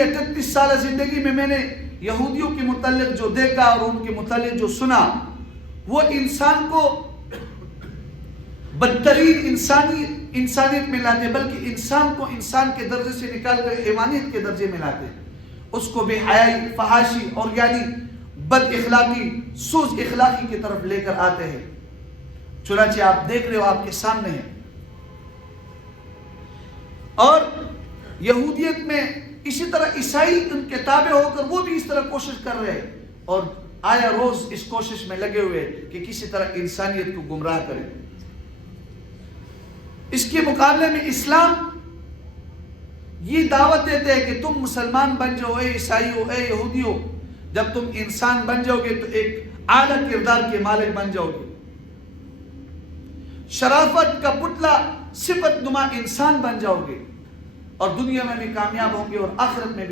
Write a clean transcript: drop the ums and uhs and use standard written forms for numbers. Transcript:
38 سالہ زندگی میں نے یہودیوں کے متعلق جو دیکھا اور ان کے متعلق جو سنا، وہ انسان کو بدترین انسانیت میں لاتے، بلکہ انسان کو انسان کے درجے سے نکال کر حیوانیت کے درجے میں لاتے، اس کو بے حیائی، فحاشی اور یعنی بد اخلاقی، سوء اخلاقی کی طرف لے کر آتے ہیں۔ چنانچہ آپ دیکھ رہے ہو، آپ کے سامنے ہے۔ اور یہودیت میں اسی طرح عیسائی ان کے تابع ہو کر وہ بھی اس طرح کوشش کر رہے ہیں، اور آیا روز اس کوشش میں لگے ہوئے کہ کسی طرح انسانیت کو گمراہ کریں۔ اس کے مقابلے میں اسلام یہ دعوت دیتے ہیں کہ تم مسلمان بن جاؤ، اے عیسائی ہو، اے یہودی ہو، جب تم انسان بن جاؤ گے تو ایک اعلیٰ کردار کے مالک بن جاؤ گے، شرافت کا پتلا، صفت نما انسان بن جاؤ گے، اور دنیا میں بھی کامیاب ہوں گے اور آخرت میں بھی